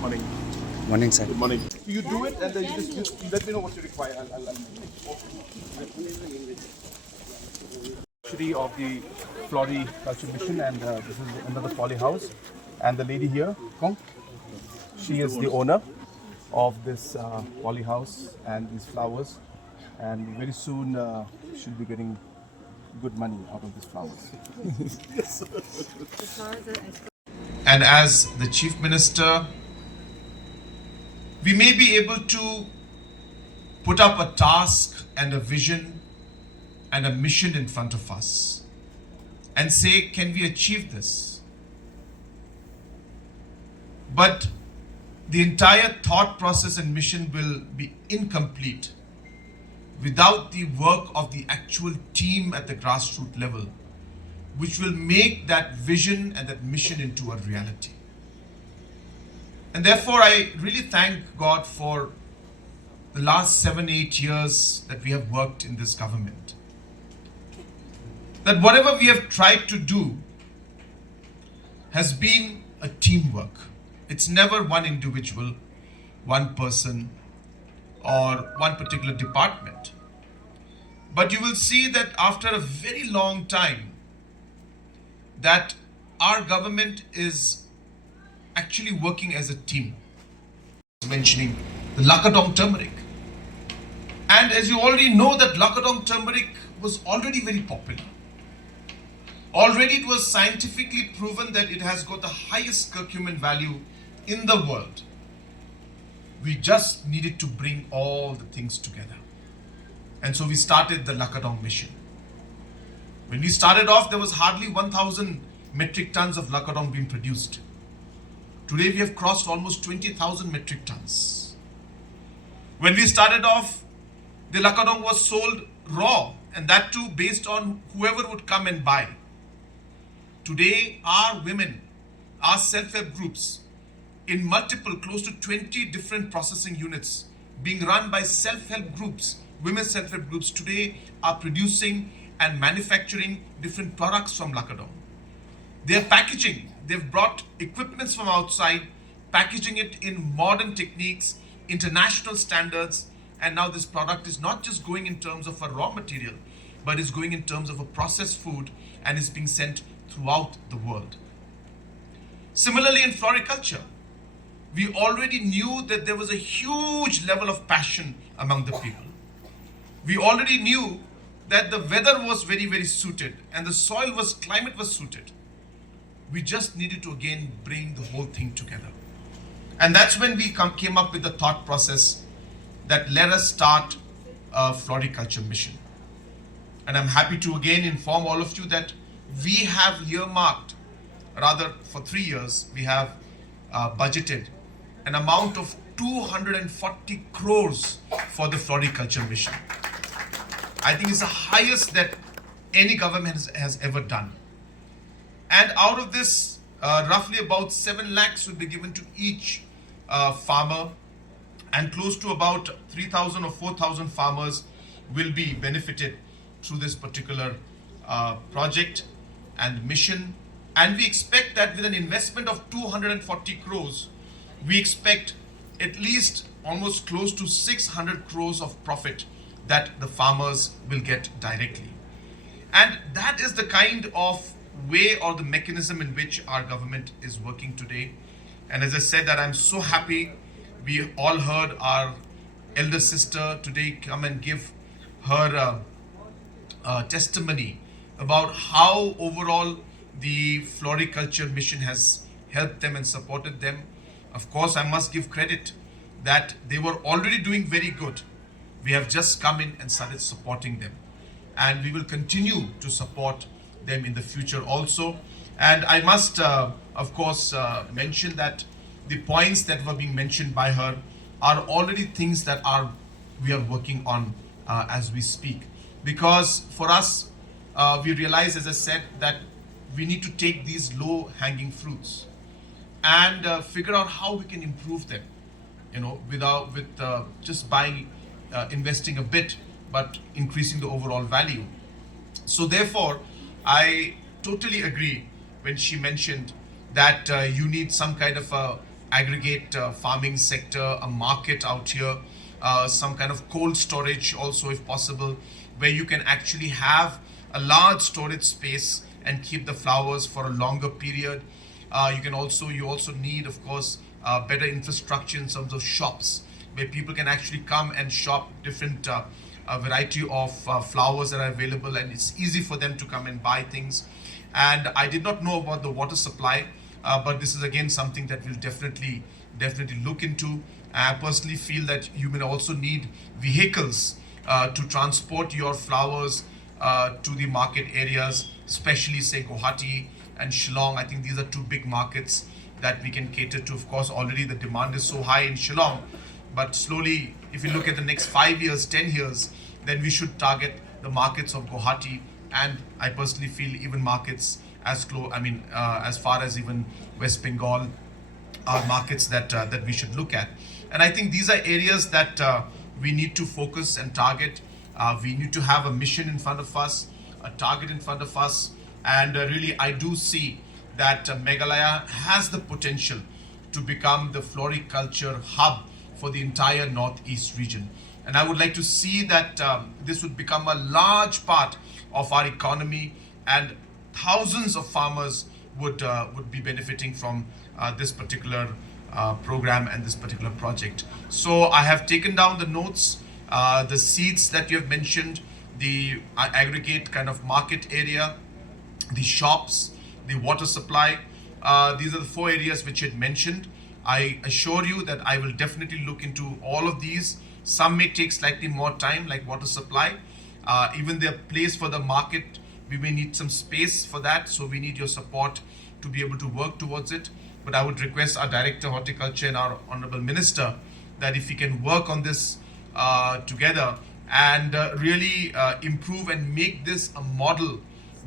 Morning. Morning, sir. Good morning. You do it and then you let me know what you require. Actually of the Floriculture Mission, and this is under the polyhouse. And the lady here, Kong, she is the owner of this polyhouse and these flowers. And very soon she'll be getting good money out of these flowers. And as the Chief Minister, we may be able to put up a task and a vision and a mission in front of us and say, can we achieve this? But the entire thought process and mission will be incomplete without the work of the actual team at the grassroots level, which will make that vision and that mission into a reality. And therefore, I really thank God for the last 7-8 years that we have worked in this government. That whatever we have tried to do has been a teamwork. It's never one individual, one person, or one particular department. But you will see that after a very long time, that our government is actually working as a team. Mentioning the Lacadong turmeric. And as you already know, that Lacadong turmeric was already very popular. Already it was scientifically proven that it has got the highest curcumin value in the world. We just needed to bring all the things together. And so we started the Lacadong mission. When we started off, there was hardly 1,000 metric tons of Lacadong being produced. Today we have crossed almost 20,000 metric tons. When we started off, the Lacadong was sold raw, and that too based on whoever would come and buy. Today, our women, our self-help groups, in multiple, close to 20 different processing units being run by self-help groups, women self-help groups today are producing and manufacturing different products from Lacadong. They're packaging, they've brought equipments from outside, packaging it in modern techniques, international standards, and now this product is not just going in terms of a raw material, but is going in terms of a processed food and is being sent throughout the world. Similarly, in floriculture, we already knew that there was a huge level of passion among the people. We already knew that the weather was very, very suited and the climate was suited. We just needed to again bring the whole thing together. And that's when we came up with the thought process that let us start a floriculture mission. And I'm happy to again inform all of you that we have earmarked, rather for 3 years, we have budgeted an amount of 240 crores for the floriculture mission. I think it's the highest that any government has ever done. And out of this, roughly about 7 lakhs will be given to each farmer, and close to about 3,000 or 4,000 farmers will be benefited through this particular project and mission. And we expect that with an investment of 240 crores, we expect at least almost close to 600 crores of profit that the farmers will get directly. And that is the kind of way or the mechanism in which our government is working today. And as I said, that I'm so happy we all heard our elder sister today come and give her testimony about how overall the floriculture mission has helped them and supported them. Of course, I must give credit that they were already doing very good. We have just come in and started supporting them. And we will continue to support them in the future also. And I must, of course, mention that the points that were being mentioned by her are already things that we are working on as we speak. Because for us, we realize, as I said, that we need to take these low-hanging fruits and figure out how we can improve them, with just buying, investing a bit, but increasing the overall value. So therefore, I totally agree when she mentioned that you need some kind of a aggregate farming sector, a market out here, some kind of cold storage also if possible, where you can actually have a large storage space and keep the flowers for a longer period. You also need, of course, better infrastructure in terms of shops where people can actually come and shop different variety of flowers that are available, and it's easy for them to come and buy things. And I did not know about the water supply, but this is again something that we'll definitely look into. I personally feel that you may also need vehicles to transport your flowers to the market areas, especially say Guwahati and Shillong. I think these are two big markets that we can cater to. Of course, already the demand is so high in Shillong, but slowly, if you look at the next 5 years, 10 years, then we should target the markets of Guwahati, and I personally feel even markets as as far as even West Bengal are markets that we should look at. And I think these are areas that we need to focus and target. We need to have a mission in front of us, a target in front of us, and really I do see that Meghalaya has the potential to become the floriculture hub for the entire northeast region. And I would like to see that this would become a large part of our economy, and thousands of farmers would be benefiting from this particular program and this particular project. So I have taken down the notes, the seeds that you have mentioned, the aggregate kind of market area, the shops, the water supply. These are the 4 areas which you had mentioned. I assure you that I will definitely look into all of these. Some may take slightly more time, like water supply. Even the place for the market, we may need some space for that. So we need your support to be able to work towards it. But I would request our Director of Horticulture and our Honorable Minister that if we can work on this together and really improve and make this a model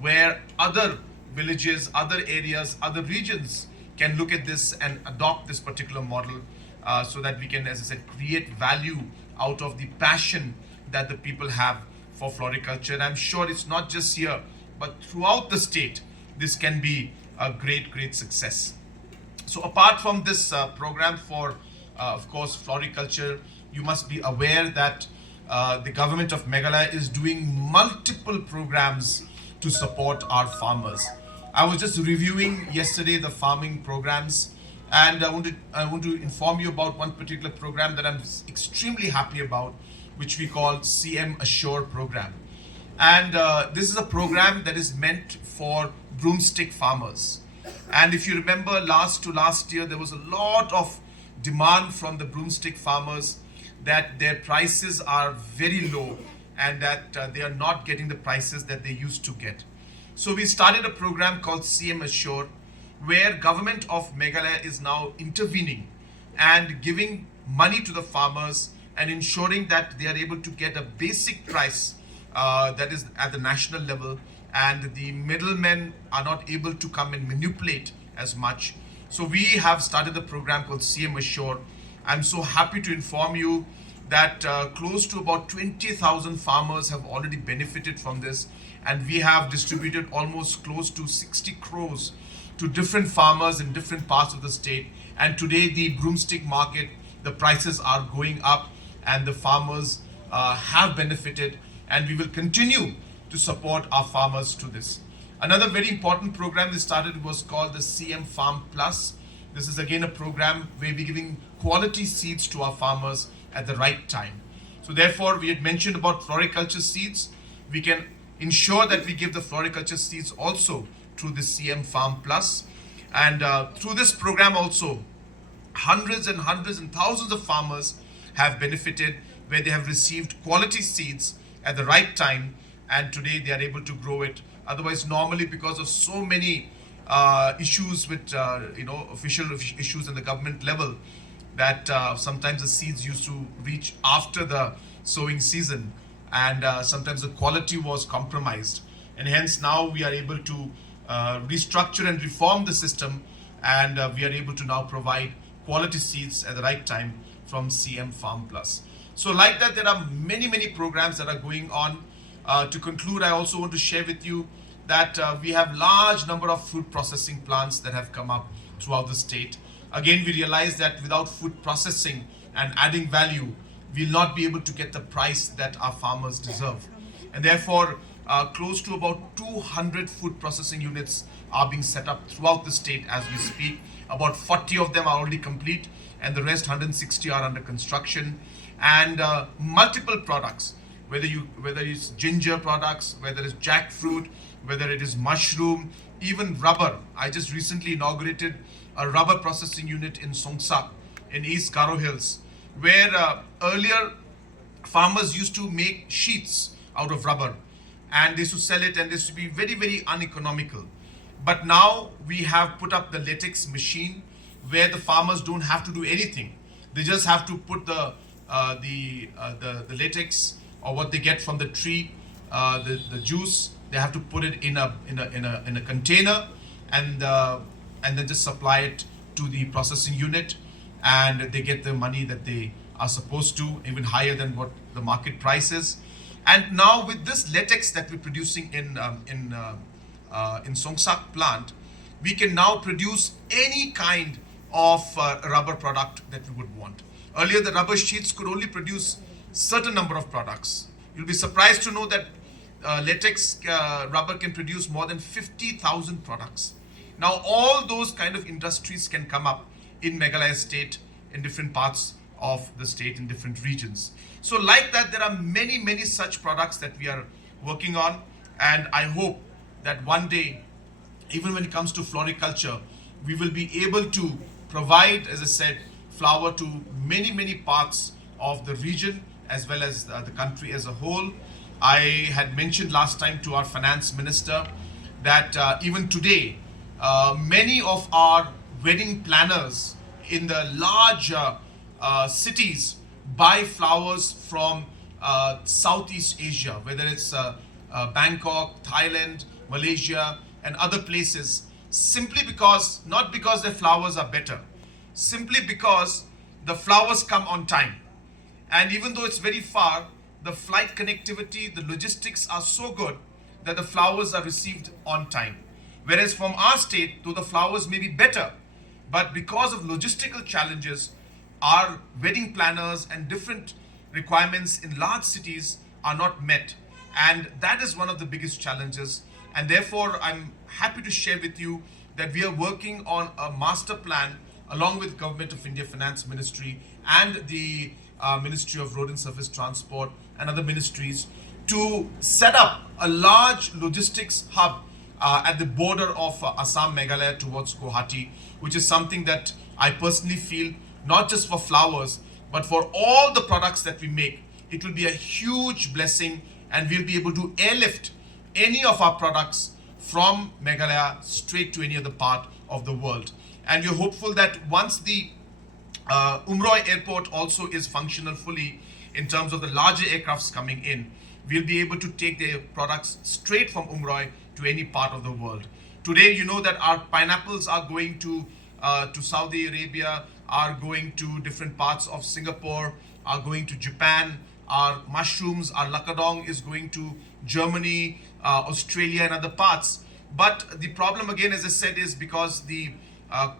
where other villages, other areas, other regions can look at this and adopt this particular model, so that we can, as I said, create value out of the passion that the people have for floriculture. And I'm sure it's not just here, but throughout the state, this can be a great success. So apart from this program for, of course, floriculture, you must be aware that the government of Meghalaya is doing multiple programs to support our farmers. I was just reviewing yesterday the farming programs, and I want to inform you about one particular program that I'm extremely happy about, which we call CM Assure program. And this is a program that is meant for broomstick farmers. And if you remember last year, there was a lot of demand from the broomstick farmers that their prices are very low and that they are not getting the prices that they used to get. So we started a program called CM Assure, where government of Meghalaya is now intervening and giving money to the farmers and ensuring that they are able to get a basic price that is at the national level, and the middlemen are not able to come and manipulate as much. So we have started a program called CM Assure. I'm so happy to inform you that close to about 20,000 farmers have already benefited from this, and we have distributed almost close to 60 crores to different farmers in different parts of the state. And today the broomstick market, the prices are going up, and the farmers have benefited, and we will continue to support our farmers to this. Another very important program we started was called the CM Farm Plus. This is again a program where we're giving quality seeds to our farmers at the right time. So therefore, we had mentioned about floriculture seeds. We can ensure that we give the floriculture seeds also through the CM Farm Plus. And through this program also, hundreds and thousands of farmers have benefited, where they have received quality seeds at the right time, and today they are able to grow it. Otherwise, normally, because of so many issues with official issues in the government level, that sometimes the seeds used to reach after the sowing season, and sometimes the quality was compromised. And hence now we are able to restructure and reform the system, and we are able to now provide quality seeds at the right time from CM Farm Plus. So like that, there are many programs that are going on. To conclude, I also want to share with you that we have large number of fruit processing plants that have come up throughout the state. Again, we realize that without food processing and adding value, we'll not be able to get the price that our farmers deserve. And therefore, close to about 200 food processing units are being set up throughout the state as we speak. About 40 of them are already complete, and the rest 160 are under construction. And multiple products, whether it's ginger products, whether it's jackfruit, whether it is mushroom, even rubber. I just recently inaugurated a rubber processing unit in Songsak in East Garo Hills, where earlier farmers used to make sheets out of rubber, and they used to sell it, and this used to be very, very uneconomical. But now we have put up the latex machine where the farmers don't have to do anything. They just have to put the latex, or what they get from the tree, the juice. They have to put it in a container, and then just supply it to the processing unit, and they get the money that they are supposed to, even higher than what the market price is. And now with this latex that we're producing in Songsak plant, we can now produce any kind of rubber product that we would want. Earlier, the rubber sheets could only produce certain number of products. You'll be surprised to know that latex rubber can produce more than 50,000 products. Now, all those kind of industries can come up in Meghalaya State, in different parts of the state, in different regions. So like that, there are many, many such products that we are working on. And I hope that one day, even when it comes to floriculture, we will be able to provide, as I said, flower to many, many parts of the region as well as the country as a whole. I had mentioned last time to our finance minister that even today, many of our wedding planners in the large cities buy flowers from Southeast Asia, whether it's Bangkok, Thailand, Malaysia, and other places, simply because, not because their flowers are better, simply because the flowers come on time. And even though it's very far, the flight connectivity, the logistics are so good that the flowers are received on time. Whereas from our state, though the flowers may be better, but because of logistical challenges, our wedding planners and different requirements in large cities are not met. And that is one of the biggest challenges. And therefore, I'm happy to share with you that we are working on a master plan along with Government of India Finance Ministry and the Ministry of Road and Surface Transport and other ministries to set up a large logistics hub at the border of Assam, Meghalaya towards Guwahati, which is something that I personally feel, not just for flowers, but for all the products that we make, it will be a huge blessing, and we'll be able to airlift any of our products from Meghalaya straight to any other part of the world. And we're hopeful that once the Mawkriah airport also is functional fully in terms of the larger aircrafts coming in, we'll be able to take their products straight from Mawkriah to any part of the world. Today, you know that our pineapples are going to Saudi Arabia, are going to different parts of Singapore, are going to Japan. Our mushrooms, our Lacadong is going to Germany, Australia and other parts. But the problem again, as I said, is because the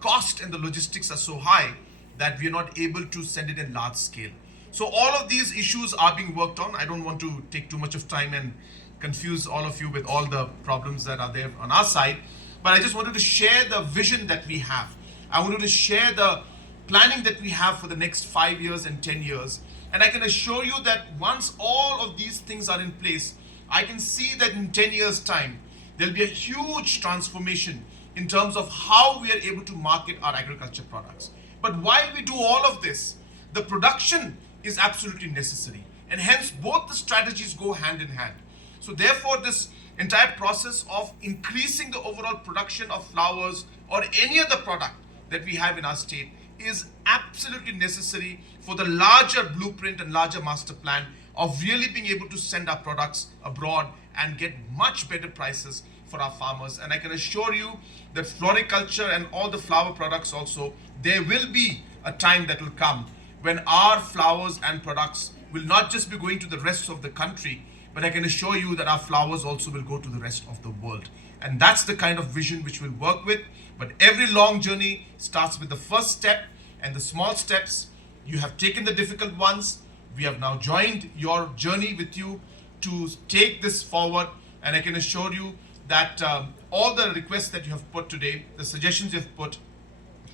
cost and the logistics are so high that we are not able to send it in large scale. So all of these issues are being worked on. I don't want to take too much of time and confuse all of you with all the problems that are there on our side. But I just wanted to share the vision that we have. I wanted to share the planning that we have for the next 5 years and 10 years. And I can assure you that once all of these things are in place, I can see that in 10 years' time, there'll be a huge transformation in terms of how we are able to market our agriculture products. But while we do all of this, the production is absolutely necessary. And hence, both the strategies go hand in hand. So therefore, this entire process of increasing the overall production of flowers or any other product that we have in our state is absolutely necessary for the larger blueprint and larger master plan of really being able to send our products abroad and get much better prices for our farmers. And I can assure you that floriculture and all the flower products also, there will be a time that will come when our flowers and products will not just be going to the rest of the country, but I can assure you that our flowers also will go to the rest of the world. And that's the kind of vision which we'll work with. But every long journey starts with the first step, and the small steps. You have taken the difficult ones. We have now joined your journey with you to take this forward. And I can assure you that all the requests that you have put today, the suggestions you have put,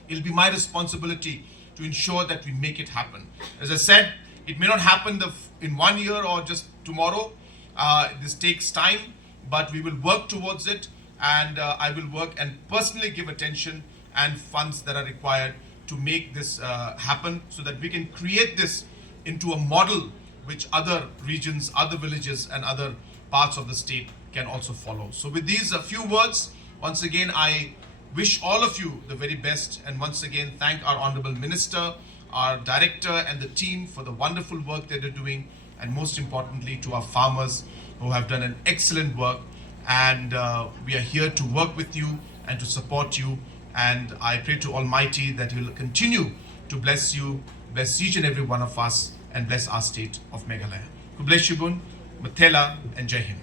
it'll be my responsibility to ensure that we make it happen. As I said, it may not happen in 1 year or just tomorrow. This takes time, but we will work towards it, and I will work and personally give attention and funds that are required to make this happen, so that we can create this into a model which other regions, other villages and other parts of the state can also follow. So with these few words, once again I wish all of you the very best, and once again thank our Honorable Minister, our Director and the team for the wonderful work that they're doing, and most importantly to our farmers who have done an excellent work. And we are here to work with you and to support you, and I pray to Almighty that He will continue to bless you, bless each and every one of us, and bless our state of Meghalaya. God bless you, Bun, Mathela, and Jai Hind.